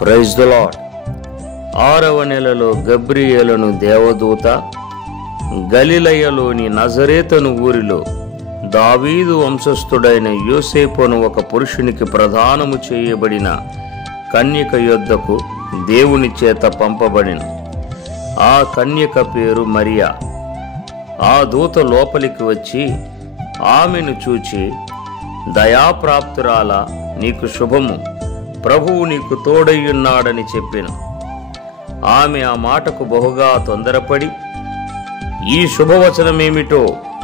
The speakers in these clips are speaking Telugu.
Praise the lord. 6వ నెలలో గబ్రియేలును దేవదూత గలిలయలోని నజరేతను ఊరిలో దావీదు వంశస్థుడైన యోసేపును ఒక పురుషునికి ప్రదానము చేయబడిన కన్యక యొద్దకు దేవుని చేత పంపబడిన. ఆ కన్యక పేరు మరియా. ఆ దూత లోపలికి వచ్చి ఆమెను చూచి, దయాప్రాప్తురాలా, నీకు శుభము, ప్రభువు నీకు తోడయ్యున్నాడని చెప్పెను. ఆమె ఆ మాటకు బహుగా తొందరపడి ఈ శుభవచనమేమిటో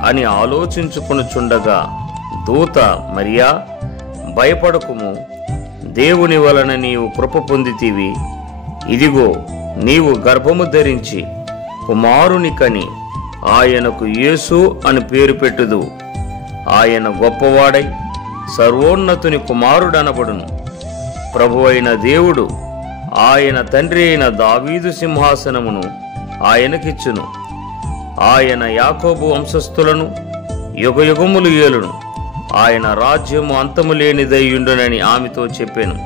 అని ఆలోచించుకొనుచుండగా దూత, మరియా, భయపడకుము, దేవుని వలన నీవు కృప పొందితివి. ఇదిగో, నీవు గర్భము ధరించి కుమారుని కని ఆయనకు యేసు అని పేరు పెట్టుదు. ఆయన గొప్పవాడై సర్వోన్నతుని కుమారుడనబడును. ప్రభువైన దేవుడు ఆయన తండ్రి అయిన దావీదు సింహాసనమును ఆయనకిచ్చును. ఆయన యాకోబు వంశస్థులను యుగయుగములు ఏలును. ఆయన రాజ్యము అంతము లేనిదయ్యుండునని ఆమెతో చెప్పాను.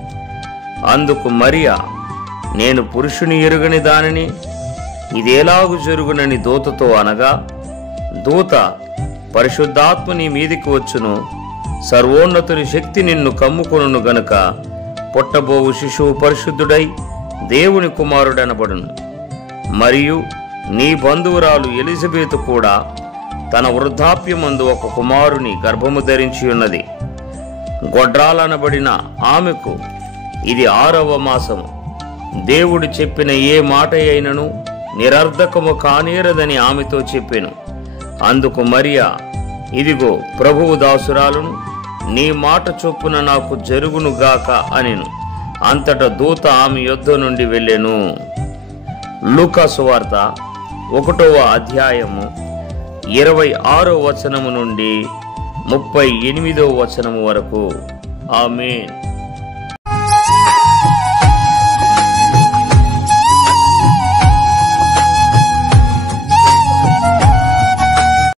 అందుకు మరియా, నేను పురుషుని ఎరుగని దానిని, ఇదేలాగు జరుగునని దూతతో అనగా, దూత, పరిశుద్ధాత్మ నీ మీదికి వచ్చును, సర్వోన్నతుని శక్తి నిన్ను కమ్ముకొనును గనుక పుట్టబోవు శిశువు పరిశుద్ధుడై దేవుని కుమారుడనబడును. మరియు నీ బంధువురాలు ఎలిజబెతు కూడా తన వృద్ధాప్యమందు ఒక కుమారుని గర్భము ధరించి ఉన్నది. గొడ్రాలనబడిన ఆమెకు ఇది 6వ మాసము. దేవుడు చెప్పిన ఏ మాట అయినను నిరర్ధకము కానేరదని ఆమెతో చెప్పెను. అందుకు మరియా, ఇదిగో, ప్రభువు దాసురాలును, నీ మాట చొప్పున నాకు జరుగునుగాక అనెను. అంతటా దూత ఆమె యొద్ద నుండి వెళ్ళెను. లూకా సువార్త 1వ అధ్యాయము 26వ వచనము నుండి 38వ వచనము వరకు. ఆమేన్.